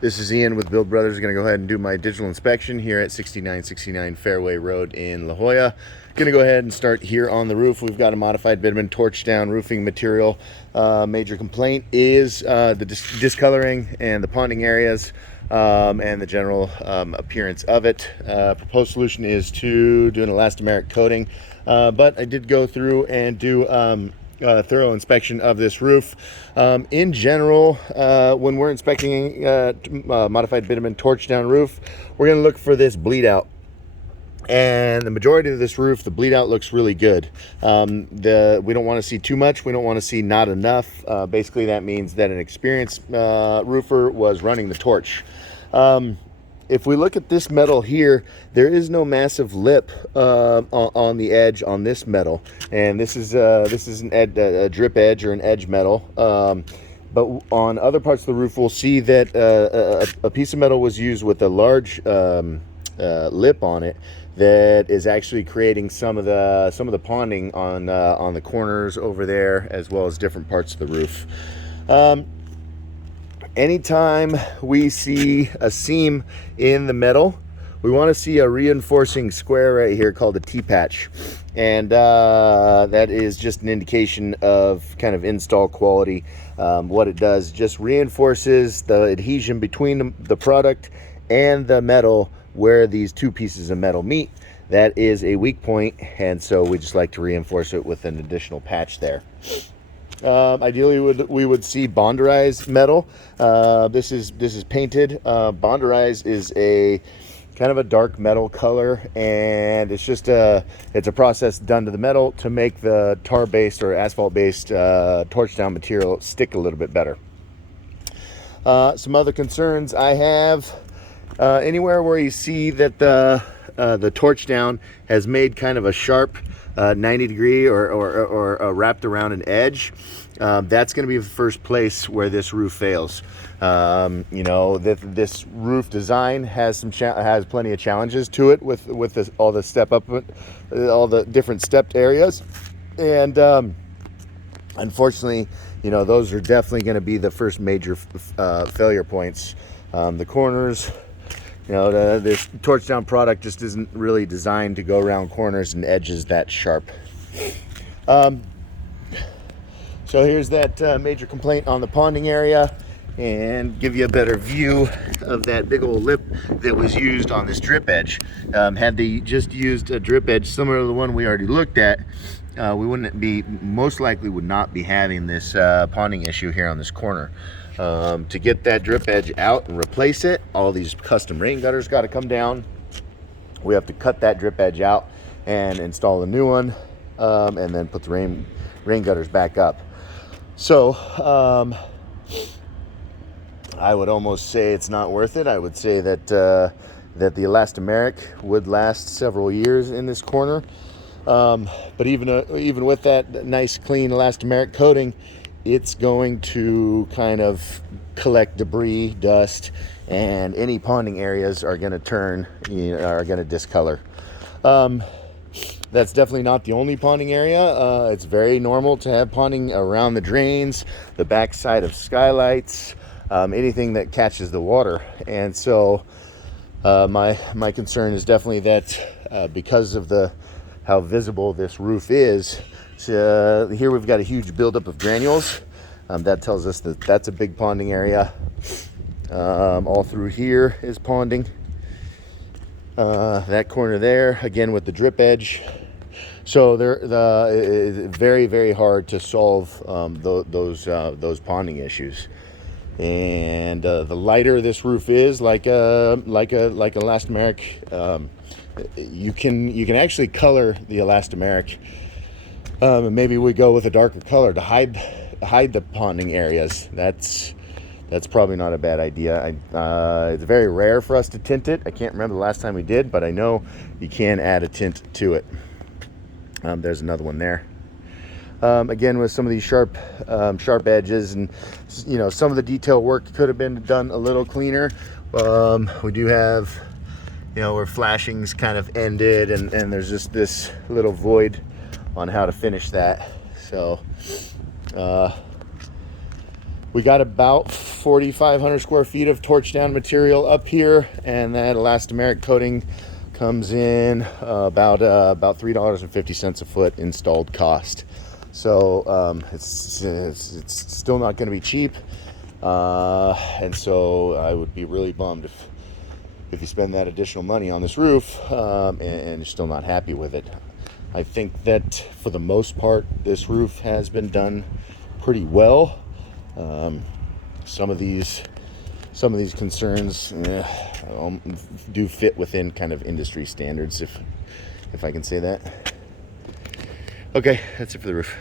This is Ian with Build Brothers. Going to go ahead and do my digital inspection here at 6969 Fairway Road in La Jolla. Going to go ahead and start here on the roof. We've got a modified bitumen torch down roofing material. Major complaint is the discoloring and the ponding areas and the general appearance of it. Proposed solution is to do an elastomeric coating, but I did go through and do thorough inspection of this roof. In general, when we're inspecting modified bitumen torch down roof, we're going to look for this bleed out. And the majority of this roof, the bleed out looks really good. We don't want to see too much. We don't want to see not enough. Basically, that means that an experienced roofer was running the torch. If we look at this metal here, there is no massive lip on the edge on this metal, and this is a drip edge or an edge metal. But on other parts of the roof, we'll see that a piece of metal was used with a large lip on it that is actually creating some of the ponding on the corners over there, as well as different parts of the roof. Anytime we see a seam in the metal, we want to see a reinforcing square right here called a T-patch, and that is just an indication of kind of install quality. What it does just reinforces the adhesion between the product and the metal where these two pieces of metal meet. That is a weak point, and so we just like to reinforce it with an additional patch there. Ideally, we would see bonderized metal. This is painted. Bonderized is a kind of a dark metal color, and it's just it's a process done to the metal to make the tar-based or asphalt-based torch down material stick a little bit better. Some other concerns I have: anywhere where you see that the torch down has made kind of a sharp 90 degree or wrapped around an edge, that's going to be the first place where this roof fails. This roof design has has plenty of challenges to it with all the step up, all the different stepped areas, and unfortunately, those are definitely going to be the first major failure points. The corners. This torch down product just isn't really designed to go around corners and edges that sharp. So here's that major complaint on the ponding area, and give you a better view of that big old lip that was used on this drip edge. Had they just used a drip edge similar to the one we already looked at, we most likely would not be having this ponding issue here on this corner. To get that drip edge out and replace it, all these custom rain gutters got to come down. We have to cut that drip edge out and install a new one, and then put the rain gutters back up. So I would almost say it's not worth it. I would say that the elastomeric would last several years in this corner, but even with that nice clean elastomeric coating, it's going to kind of collect debris, dust, and any ponding areas are going to discolor. That's definitely not the only ponding area. It's very normal to have ponding around the drains, the backside of skylights, anything that catches the water. And so my concern is definitely that because of how visible this roof is, here we've got a huge buildup of granules. That tells us that that's a big ponding area. All through here is ponding. That corner there, again with the drip edge. So it's very, very hard to solve those ponding issues. And the lighter this roof is, like elastomeric, you can actually color the elastomeric. Maybe we go with a darker color to hide the ponding areas. That's probably not a bad idea. It's very rare for us to tint it. I can't remember the last time we did, but I know you can add a tint to it. There's another one there. Again, with some of these sharp edges, and some of the detail work could have been done a little cleaner. We do have, where flashings kind of ended, and there's just this little void on how to finish that. So We got about 4,500 square feet of torch down material up here, and that elastomeric coating comes in about $3.50 a foot installed cost. So it's still not going to be cheap, and so I would be really bummed if you spend that additional money on this roof and you're still not happy with it. I think that for the most part, this roof has been done pretty well. Some of these concerns do fit within kind of industry standards, if I can say that. Okay, that's it for the roof.